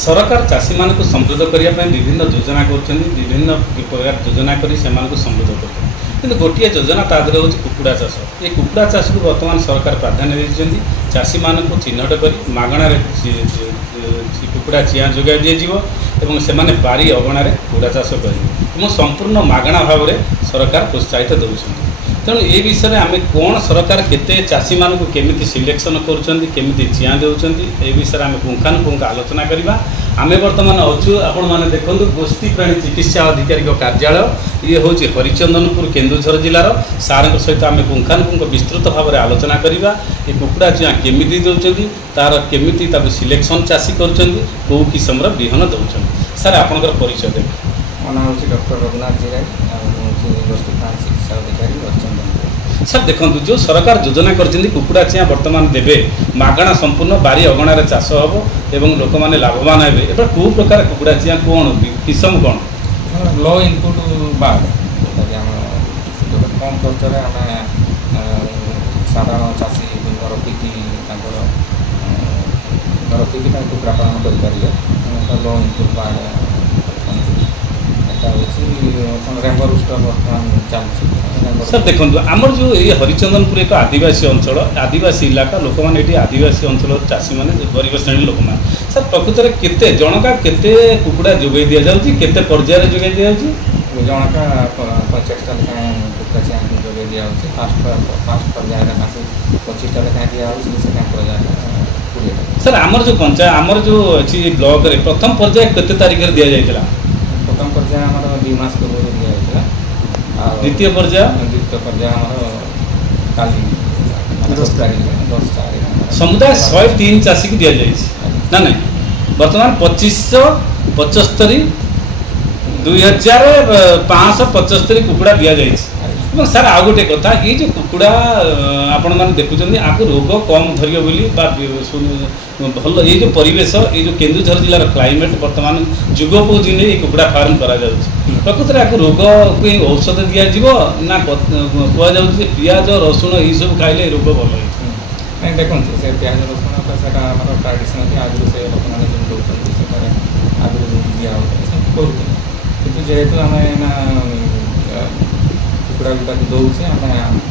सरकार चाषी मान समृद्ध करने विभिन्न योजना कर विभिन्न प्रकार योजना कर समृद्ध कर गोटे योजना तादर हूँ कुकुड़ा चाष। ये कुकुड़ा चाष को बर्तमान सरकार प्राधान्य देते चाषी मान चिन्हट कर मागणार कुकुड़ा चिया जोगाई दिज्व से बारी अगणार कुकुड़ा चाष करेंगे संपूर्ण मागणा भाव में सरकार प्रोत्साहित दौरान। तेणु ये विषय में आम कौन सरकार केते चाषी मान केमी सिलेक्शन करमी चिया दौरान ये विषय में पुंखानुपुंख आलोचना करवा। आम बर्तमान अच्छु आपण मैंने देखो गोष्ठी प्राणी चिकित्सा अधिकारी कार्यालय ये हूँ हरिचंदनपुर केन्दुझर जिलार सार सहित आम पुंखानुपुंख विस्तृत भाव में आलोचना करवा। ये कुकुड़ा चिया केमी दौरान तार केमी सिलेक्शन चाषी कर कौ किस्म विहन दौरान। सार आपंकर परिचय दें। मो नाम हूँ डॉक्टर रघुनाथ जिराई गोष्ठी प्राणी चिकित्सा अधिकारी हरिचंदनपुर। सर देखो जो सरकार योजना कर कुकुड़ा चिया बर्तमान देवे मागणा संपूर्ण बारी अगणार चाष हम एवं लोक मैंने लाभवान हे ए कौ प्रकार कुकुड़ा चिया कौन किस्म कौन लो इनपुट बाद कम खर्च आम साधारण चाषी रखिकी रखिकी कुकुड़ा पालन करें लो इनपुट बाद सर देखो आमर जो ये हरिचंदनपुर एक आदिवासी अंचल आदिवासी इलाका लोक मैंने ये आदिवासी अंचल चाषी मैंने गरीब श्रेणी लोक मैंने सर प्रकृत में केते जनका केते कुकुड़ा जोगाई दि जाउची केते पर्यायर जोगाई दि जाउची जनका 50टा लेखाएं कुकुड़ा चिया जोगाई दि जाउची फास्ट पर्यायर 25टा लेखाएं दि जाउची सेकेंड पर्यायर सर आमर जो पंचायत आमर जो अच्छी ब्लॉक रे प्रथम पर्याय केते तारीख रे दिया जायतिला प्रथम पर्याय आम 2 मास पूर्व दिया द्वितीय पर्याय आम काली 10 तारीख समुदाय 103 चाषी की दि जाए ना नहीं बर्तमान 2575 2575 कुकुड़ा दि जाए। सर आउ गोटे कथा ये जो कुकुड़ा आपण मैंने देखुं आपको रोग कम धरियो भल ये जो परिवेश ये जो केन्दुझर जिलार क्लाइमेट बर्तमान जुगोपयोगी नहीं कुकुड़ा फार्म करा प्रकृत में आपको रोग को औषध दिज्व ना कहुचे पियाज रसुण ये सब खाइले रोग भल नहीं देखो से प्याज रसुण तो से ट्राडिशनल आगु से लोक मैंने दौरान आगु दिया कि जेहेतु आम कुकुड़ा गुटा दौचे आम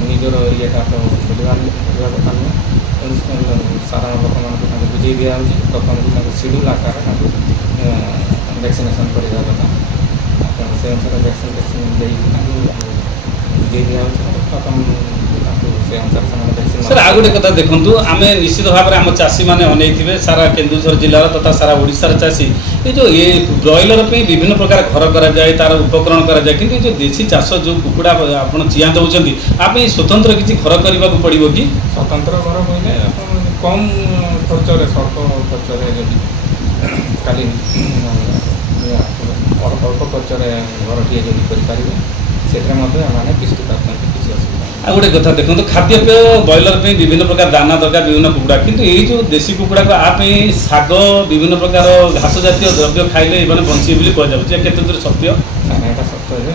निजर येटा तो बुझा कथा नुह साधारण लोक मैं बुझे दि जाऊँगी प्रथम शेड्यूल आकार वैक्सीनेशन करवा कथा से अनुसार वैक्सीन बुझे दि प्रथम सर आ गोटे कथा देखूँ आम निश्चित भाव में आम चाषी मैंने अनैथे सारा केन्दुझर जिलार तथा सारा ओडिशार चाषी ये जो ये ब्रॉयलर पे विभिन्न प्रकार घर कराए तार उपकरण कराए कि जो देशी चाष जो कुकुड़ा आप चिया दौरान आप स्वतंत्र किसी घर करने को पड़ो कि स्वतंत्र घर कहले कम खर्च स्वल्प खर्च खाली अल्प खर्च घर टे जो करें से किसी असुविधा आ गोटे कथा देखो खाद्यपेय ब्रॉयलर पे विभिन्न प्रकार दाना दरकार विभिन्न कुकुड़ा किंतु ये जो देशी कुकुड़ा को आप शाग विभिन्न प्रकार घास जातीय द्रव्य खाइले मैंने बंचे बोली कहुचे केते दूर सत्य यहाँ सत्य है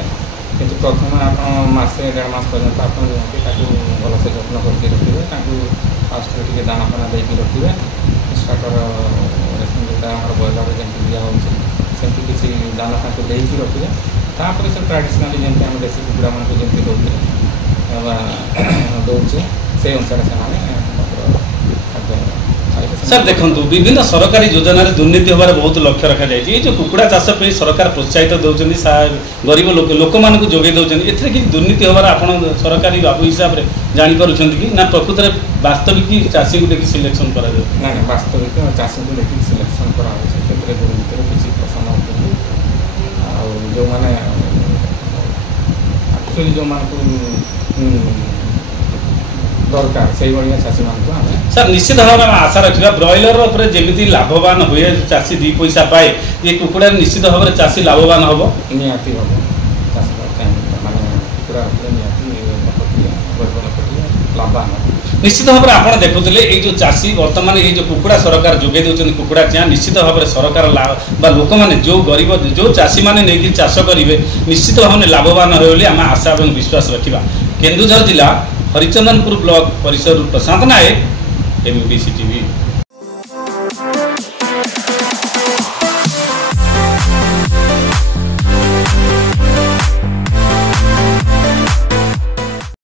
कि प्रथम आप मसे 1.5 मास पर्यंत आप भलसे जत्न करके रखिए फास्ट टे दाना फाना देकी रखिए स्टार्टर रेसन जोटा ब्रॉयलर जमी दिखाई सेमती किसी दाना फाक देकी रखिए तापर से ट्राडिशनाली जमी आम देशी कुकुड़ा मान जमी दौचे से अनुसार सर देखो विभिन्न सरकारी योजना दुर्नीति होबार बहुत लक्ष्य रखा जाए ये जो कुकुड़ा चाष पे सरकार प्रोत्साहित दौरान गरीब लोक मान जोगे दौरान ए कि दुर्नीति होबार आप सरकारी बाबू हिसाब से जापर कि ना प्रकृत में वास्तविक चाषी को देखिए सिलेक्शन करा ना वास्तविक चाषी को देखिए सिलेक्शन कराने दुर्नीति किसी प्रश्न जो मैंने एक्चुअली जो दरकार से चाषी मान सर निश्चित भाव में आशा रखा ब्रॉयलर जमी लाभवान हुए चाषी 2 पैसा पाए ये कुकुड़ा निश्चित भाव में चाषी लाभवान हम निहाती हम चाषी माने कुकुड़ा लाभवान निश्चित भाव में आप देखुले ये जो चाषी बर्तमान ये जो कुकुड़ा सरकार जोगे दौरान कुकुड़ा चिया निश्चित भाव में सरकार लोक मैंने जो गरीब जो चाषी मैंने नहीं चाष करेंगे निश्चित भाव में लाभवान हो आम आशा और विश्वास रखा। केन्दुझर जिला हरिचंदनपुर ब्लॉक परिसर प्रशांत नायक MBC TV।